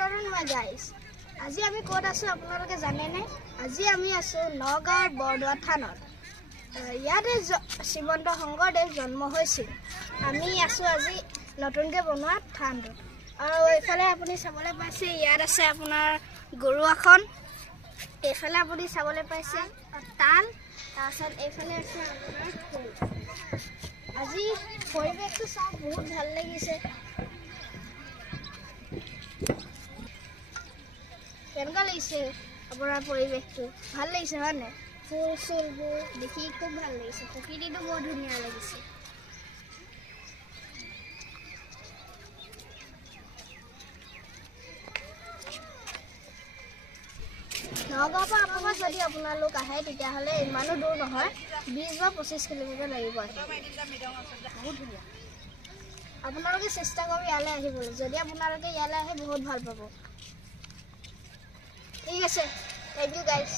Afternoon মাই guys. আজি আমি ক'ত আছোঁ আপোনালোকে জানেনে? আজি আমি আছোঁ নগাঁৱৰ বৰদোৱা থানত। ইয়াতে শ্ৰীমন্ত শংকৰদেৱ জন্ম হৈছিল। আমি আছোঁ আজি নতুনকৈ বনোৱা থানটোত। আৰু এইফালে আপুনি চাবলৈ পাইছে, ইয়াত আছে আপোনাৰ গৰু আসন। এইফালে আপুনি চাবলৈ পাইছে তাল। তাৰপিছত এইফালে আছে আপোনাৰ ফুল। আজি পৰিৱেশটো চাওক, বহুত ভাল লাগিছে। কেনেকুৱা লাগিছে আপোনাৰ পৰিৱেশটো? ভাল লাগিছে হয় নাই? ফুল চুলবোৰ দেখি খুব ভাল লাগিছে। প্ৰকৃতিটো বৰ ধুনীয়া লাগিছে। নগাঁৱৰ পৰা আপোনাৰ যদি আপোনালোক আহে তেতিয়াহ'লে ইমানো দূৰ নহয়, 20 বা 25 কিলোমিটাৰ লাগিব। বহুত ধুনীয়া। আপোনালোকে চেষ্টা কৰি ইয়ালৈ আহিবলৈ। যদি আপোনালোকে ইয়ালৈ আহে বহুত ভাল পাব। ঠিক আছে, থেংক ইউ গাইজ।